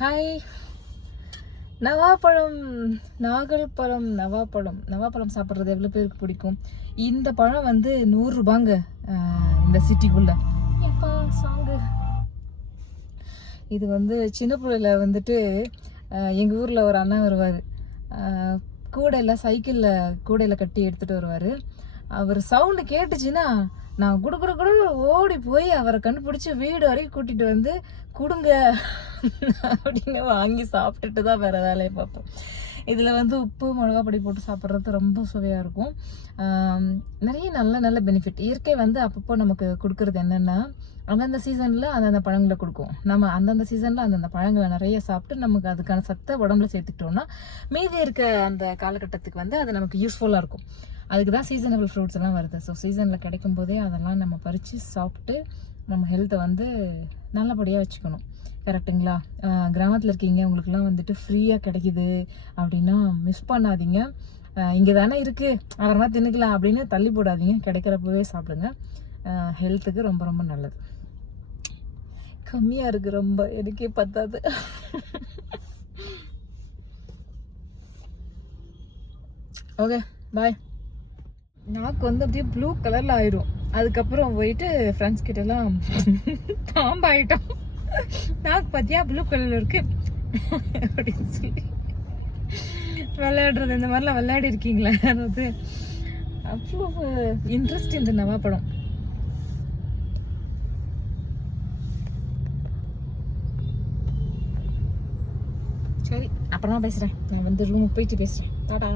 Hi நவாப்பழம் நாகல்பழம் நவாப்பழம். நவாப்பழம் சாப்பிட்றது எவ்வளோ பேருக்கு பிடிக்கும்? இந்த பழம் வந்து நூறுரூபாங்க இந்த சிட்டிக்குள்ள. எப்பா சாங்கு. இது வந்து சின்ன பிள்ளையில வந்துட்டு எங்கள் ஊரில் ஒரு அண்ணன் வருவார். கூடையில் சைக்கிளில் கூடையில் கட்டி எடுத்துகிட்டு வருவார். அவர் சவுண்டு கேட்டுச்சுன்னா நான் குடு குடு குடு ஓடி போய் அவரை கண்டுபிடிச்சி வீடு வரைக்கும் கூட்டிகிட்டு வந்து கொடுங்க. அப்படின்னு வாங்கி சாப்பிட்டுட்டு தான் வேறு வேலையை பார்ப்போம். இதில் வந்து உப்பு மிளகா பொடி போட்டு சாப்பிட்றது ரொம்ப சுவையாக இருக்கும். நிறைய நல்ல நல்ல பெனிஃபிட் இயற்கை வந்து அப்பப்போ நமக்கு கொடுக்கறது என்னென்னா அந்தந்த சீசனில் அந்தந்த பழங்களை கொடுக்கும். நம்ம அந்தந்த சீசனில் அந்தந்த பழங்களை நிறைய சாப்பிட்டு நமக்கு அதுக்கான சத்தை உடம்புல சேர்த்துக்கிட்டோம்னா மீதி இருக்க அந்த காலகட்டத்துக்கு வந்து அது நமக்கு யூஸ்ஃபுல்லாக இருக்கும். அதுக்கு தான் சீசனபிள் ஃப்ரூட்ஸ் எல்லாம் வருது. ஸோ சீசனில் கிடைக்கும் போதே அதெல்லாம் நம்ம பறித்து சாப்பிட்டு நம்ம ஹெல்த்தை வந்து நல்லபடியாக வச்சுக்கணும். கரெக்டுங்களா கிராமத்தில் இருக்கீங்க உங்களுக்குலாம் வந்துட்டு ஃப்ரீயாக கிடைக்குது அப்படின்னா மிஸ் பண்ணாதீங்க. இங்கே தானே இருக்குது அப்புறமா தின்னுக்கலாம் அப்படின்னு தள்ளி போடாதீங்க. கிடைக்கிறப்பவே சாப்பிடுங்க. ஹெல்த்துக்கு ரொம்ப ரொம்ப நல்லது. கம்மியாக இருக்குது ரொம்ப. எனக்கே பத்தாது. ஓகே பாய் நாக்கு வந்து அப்படியே ப்ளூ கலரில் ஆயிரும். அதுக்கப்புறம் போயிட்டு ஃப்ரெண்ட்ஸ் கிட்டலாம் பாம்பாயிட்டோம். நாக்கு பார்த்தியா ப்ளூ கலரில் இருக்கு. அப்படின்னு சொல்லி. விளையாடுறது இந்த மாதிரிலாம் விளையாடி இருக்கீங்களா? அதாவது அவ்வளோ இன்ட்ரெஸ்ட் இந்த நவா படம். சரி அப்புறமா பேசுகிறேன் நான் வந்து ரூமுக்கு போயிட்டு பேசுகிறேன் டாடா.